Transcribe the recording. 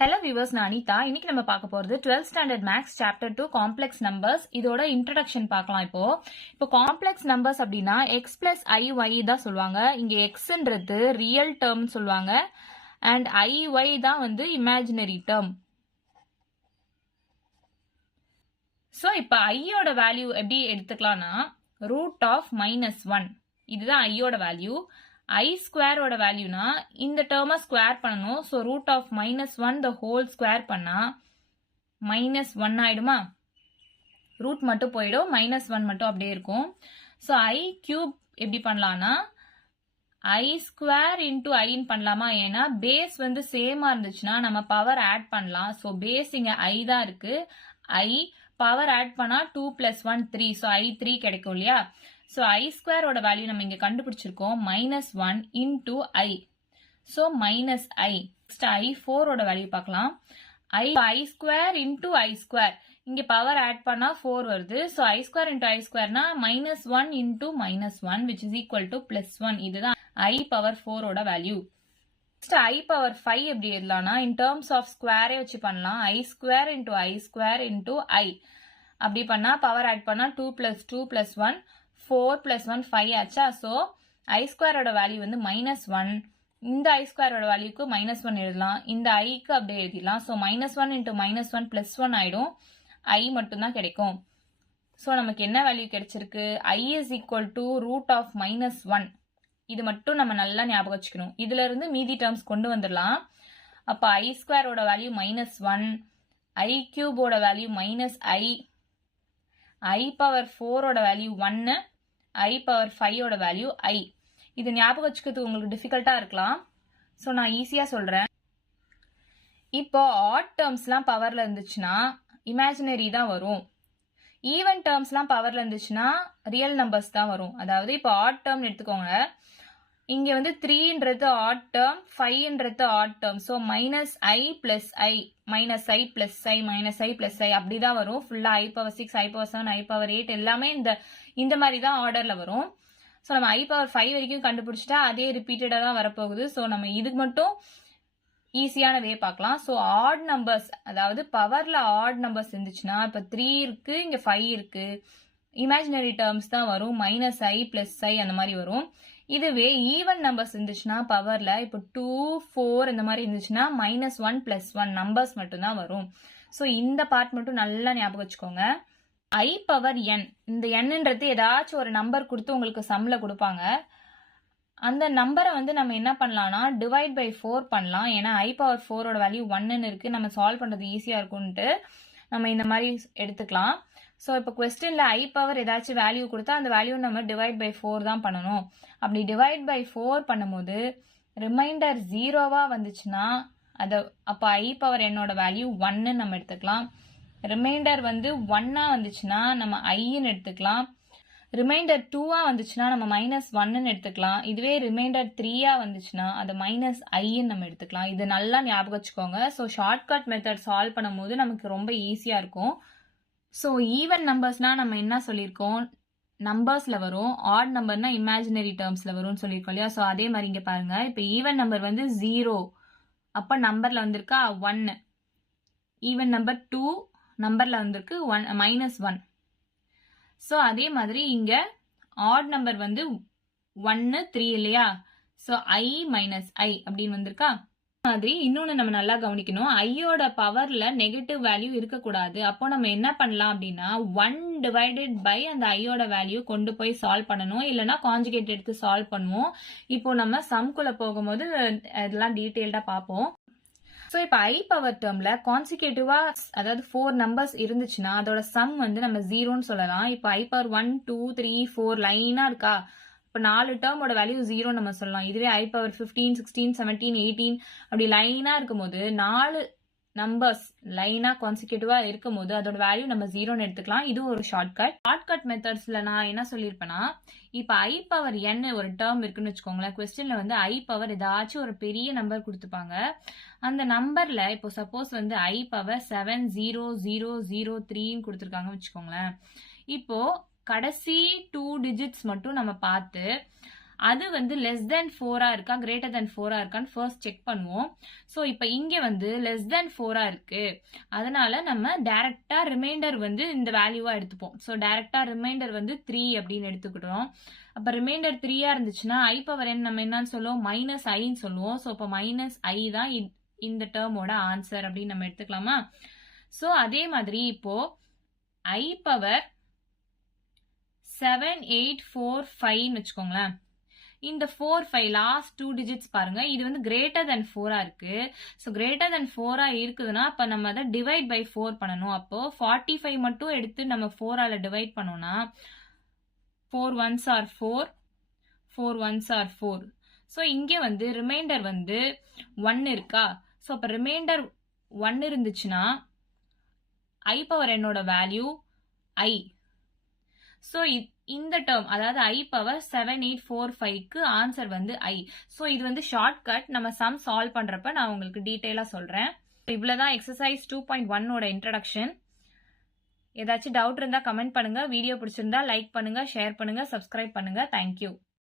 Hello viewers, நான் அனிதா. இன்னைக்கு நம்ம பார்க்க போறது 12th standard maths chapter 2 complex numbers. இதோட introduction பார்க்கலாம் இப்போ complex numbers அப்படினா x plus iy தான் சொல்வாங்க. இங்க xன்றது real term சொல்வாங்க and iy தான் வந்து imaginary term. So இப்போ i யோட வேல்யூ எப்படி எடுத்துக்கலாம்னா root of -1. இதுதான் i யோட வேல்யூ. I square ஓட வேல்யூனா இந்த டேர்மை ஸ்கொயர் பண்ணணும். So root of -1 the whole square பண்ணா -1 ஆயிடுமா? ரூட் மட்டும் போயிடும், -1 மட்டும் அப்படியே இருக்கும். ஸோ I கியூப் எப்படி பண்ணலாம்னா I ஸ்கொயர் இன்டூ ஐன்னு பண்ணலாமா? ஏன்னா பேஸ் வந்து சேமா இருந்துச்சுன்னா நம்ம பவர் ஆட் பண்ணலாம். ஸோ பேஸ் இங்க I தான் இருக்கு. I பவர் ஆட் பண்ணா 2 + 1 3. ஸோ I 3 கிடைக்கும் இல்லையா? So I square ஓட வேல்யூ நம்ம இங்க கண்டுபிடிச்சிருக்கோம் -1 into I. So -i. Next I4 ஓட வேல்யூ பார்க்கலாம். I square into I square. இங்க பவர் ஆட் பண்ணா 4 வருது. So I square into I square னா -1 into -1 which is equal to +1. இதுதான் I power 4 ஓட வேல்யூ. Next I power 5 எப்படி எழுதலாம்னா in terms of square வச்சு பண்ணலாம். I square into I square into I. அப்படி பண்ணா பவர் ஆட் பண்ணா 2 + 2 + 1 4 + 1 5 ஆச்சா? ஸோ I square ஓட வேல்யூ வந்து -1. இந்த I square ஓட வேல்யூக்கு -1 எழுதலாம். இந்த ஐக்கு அப்படியே எழுதிடலாம். ஸோ -1 into -1 +1 ஆயிடும். I மட்டும்தான் கிடைக்கும். ஸோ நமக்கு என்ன வேல்யூ கிடைச்சிருக்கு? I is equal to root of -1. இது மட்டும் நம்ம நல்லா ஞாபகம் வச்சுக்கணும். இதுல இருந்து மீதி டேர்ம்ஸ் கொண்டு வந்துடலாம். அப்ப I square ஓட வேல்யூ -1, I cube ஓட வேல்யூ -i, I power 4 ஓட வேல்யூ 1, I power 5 ஓட வேல்யூ I. இது ஞாபகம் வச்சுக்கிறது உங்களுக்கு டிஃபிகல்ட்டா இருக்கலாம். ஸோ நான் ஈஸியா சொல்றேன். இப்போ ஆட் டேர்ம்ஸ்லாம் பவர்ல இருந்துச்சுன்னா இமேஜினரி தான் வரும். ஈவன் டேர்ம்ஸ்லாம் பவர்ல இருந்துச்சுன்னா ரியல் நம்பர்ஸ் தான் வரும். அதாவது இப்போ ஆட் டேர்ம் எடுத்துக்கோங்க. இங்க வந்து 3ன்றது ஆட் டேர்ம், 5ன்றது odd term. So -i + i, -i + i, -i + i அப்படிதான் வரும். ஃபுல்லா I power 6, I power 7, I power 8 எல்லாமே இந்த மாதிரி தான் ஆர்டர்ல வரும். ஸோ நம்ம I power 5 வரைக்கும் கண்டுபிடிச்சிட்டா அதே ரிப்பீட்டடா தான் வரப்போகுது. ஸோ நம்ம இதுக்கு மட்டும் ஈஸியான வே பார்க்கலாம். ஸோ ஆட் நம்பர்ஸ், அதாவது பவர்ல ஆட் நம்பர்ஸ் இருந்துச்சுன்னா இப்போ 3 இருக்கு, இங்க 5 இருக்கு, இமேஜினரி டேர்ம்ஸ் தான் வரும். -i + i அந்த மாதிரி வரும். இதுவே ஈவன் நம்பர்ஸ் இருந்துச்சுன்னா பவர்ல இப்போ 2, 4 இந்த மாதிரி இருந்துச்சுன்னா -1 + 1 நம்பர்ஸ் மட்டும் தான் வரும். ஸோ இந்த பார்ட் மட்டும் நல்லா ஞாபகம் வச்சுக்கோங்க. I power n, இந்த nன்றது ஏதாச்சும் ஒரு நம்பர் கொடுத்து உங்களுக்கு சம்ல கொடுப்பாங்க. அந்த நம்பரை வந்து நம்ம என்ன பண்ணலாம்னா டிவைட் பை 4 பண்ணலாம். ஏன்னா I power 4 ஓட வேல்யூ 1ன்னு இருக்கு, நம்ம சால்வ் பண்றது ஈஸியா இருக்கும்ட்டு நம்ம இந்த மாதிரி எடுத்துக்கலாம். ஸோ இப்போ கொஸ்டின்ல I பவர் ஏதாச்சும் வேல்யூ கொடுத்தா அந்த வேல்யூ நம்ம டிவைட் பை 4 தான் பண்ணணும். அப்படி டிவைட் பை 4 பண்ணும்போது ரிமைண்டர் 0வா வந்துச்சுன்னா அப்போ I பவர் என்னோட வேல்யூ 1ன்னு நம்ம எடுத்துக்கலாம். ரிமைண்டர் வந்து 1ஆ வந்துச்சுன்னா நம்ம ஐன்னு எடுத்துக்கலாம். ரிமைண்டர் 2ஆ வந்துச்சுன்னா நம்ம -1ன்னு எடுத்துக்கலாம். இதுவே ரிமைண்டர் 3ஆ வந்துச்சுன்னா அது -iன்னு நம்ம எடுத்துக்கலாம். இது நல்லா ஞாபகம் வச்சுக்கோங்க. ஸோ ஷார்ட்கட் மெத்தட் சால்வ் பண்ணும்போது நமக்கு ரொம்ப ஈஸியா இருக்கும். ஸோ ஈவன் நம்பர்ஸ்னா நம்ம என்ன சொல்லியிருக்கோம், நம்பர்ஸ்ல வரும். ஆட் நம்பர்னா இமேஜினரி டேர்ம்ஸ்ல வரும்னு சொல்லியிருக்கோம் இல்லையா? ஸோ அதே மாதிரி இங்க பாருங்க. இப்போ ஈவன் நம்பர் வந்து 0, அப்ப நம்பர்ல வந்திருக்கா 1. ஈவன் நம்பர் 2 நம்பர்ல வந்திருக்கு -1. ஸோ அதே மாதிரி இங்க ஆட் நம்பர் வந்து 1, 3 இல்லையா? ஸோ I - i அப்படின்னு வந்திருக்கா? மாதிரி இன்னொன்னு நம்ம நல்லா கவனிக்கணும். ஐயோட பவர்ல நெகட்டிவ் வேல்யூ இருக்கக்கூடாது. அப்போ நம்ம என்ன பண்ணலாம் அப்படின்னா 1 டிவைடட் பை அந்த ஐயோட வேல்யூ கொண்டு போய் சால்வ் பண்ணணும். இல்லைன்னா கான்ஜுகேட் எடுத்து சால்வ் பண்ணுவோம். இப்போ நம்ம சம்குள்ள போகும்போது இதெல்லாம் டீட்டெயில்டா பார்ப்போம். ஸோ இப்போ I பவர் டேர்ம்ல கான்சிகேட்டிவா அதாவது 4 நம்பர்ஸ் இருந்துச்சுன்னா அதோட சம் வந்து நம்ம 0ன்னு சொல்லலாம். இப்போ I பவர் 1, 2, 3, 4 லைனா இருக்கா? இப்போ 4 டேர்மோட வேல்யூ 0 நம்ம சொல்லலாம். இதுவே I பவர் 15, 16, 17, 18 அப்படி லைனா இருக்கும்போது 4 நம்பர்ஸ் லைனா கான்சிக்யூட்டிவா இருக்கும்போது அதோட வேல்யூ நம்ம 0ன்னு எடுத்துக்கலாம். இது ஒரு ஷார்ட்கட் மெத்தட்ஸ்ல நான் என்ன சொல்லியிருப்பேன்னா, இப்போ I பவர் n ஒரு டேர்ம் இருக்குன்னு வச்சுக்கோங்களேன். கொஸ்டின்ல வந்து I பவர் ஏதாச்சும் ஒரு பெரிய நம்பர் கொடுத்துப்பாங்க. அந்த நம்பர்ல இப்போ சப்போஸ் வந்து I பவர் 70003ன்னு கொடுத்துருக்காங்கன்னு வச்சுக்கோங்களேன். இப்போ கடைசி 2 டிஜிட்ஸ் மட்டும் நம்ம பார்த்து அது வந்து லெஸ் தென் 4 இருக்கா கிரேட்டர் தென் 4 இருக்கான்னு ஃபர்ஸ்ட் செக் பண்ணுவோம். ஸோ இப்போ இங்கே வந்து லெஸ் தென் 4 இருக்கு, அதனால நம்ம டைரக்டா ரிமைண்டர் வந்து இந்த வேல்யூவா எடுத்துப்போம். ஸோ டைரக்டா ரிமைண்டர் வந்து 3 அப்படின்னு எடுத்துக்கிட்டோம். அப்ப ரிமைண்டர் 3 இருந்துச்சுன்னா i பவர் n நம்ம என்னன்னு சொல்லுவோம், மைனஸ் ஐன்னு சொல்லுவோம். ஸோ இப்போ மைனஸ் ஐ தான் இந்த டேர்மோட ஆன்சர் அப்படின்னு நம்ம எடுத்துக்கலாமா? ஸோ அதே மாதிரி இப்போ i பவர் 7845 வச்சுக்கோங்களேன். இந்த 4 5 லாஸ்ட் 2 டிஜிட்ஸ் பாருங்க, இது வந்து கிரேட்டர் தென் 4 இருக்கு. ஸோ கிரேட்டர் தென் 4 இருக்குதுன்னா அப்ப நம்ம அதை டிவைட் பை 4 பண்ணணும். அப்போ 45 மட்டும் எடுத்து நம்ம 4 டிவைட் பண்ணோம்னா 4 1s are 4, 4 1s are 4. So இங்கே வந்து ரிமைண்டர் வந்து 1 இருக்கா? ஸோ அப்போ ரிமைண்டர் 1 இருந்துச்சுன்னா i பவர் என்னோட வேல்யூ i. ஸோ இந்த டேர்ம் அதாவது i பவர் 7845க்கு ஆன்சர் வந்து i. ஸோ இது வந்து ஷார்ட்கட். நம்ம சம் சால்வ் பண்றப்ப நான் உங்களுக்கு டீட்டெயிலா சொல்றேன். இவ்வளவுதான் எக்ஸசைஸ் 2.1ஓட இன்ட்ரடக்ஷன். ஏதாச்சும் டவுட் இருந்தா கமெண்ட் பண்ணுங்க. வீடியோ பிடிச்சிருந்தா லைக் பண்ணுங்க, ஷேர் பண்ணுங்க, சப்ஸ்கிரைப் பண்ணுங்க. தேங்க்யூ.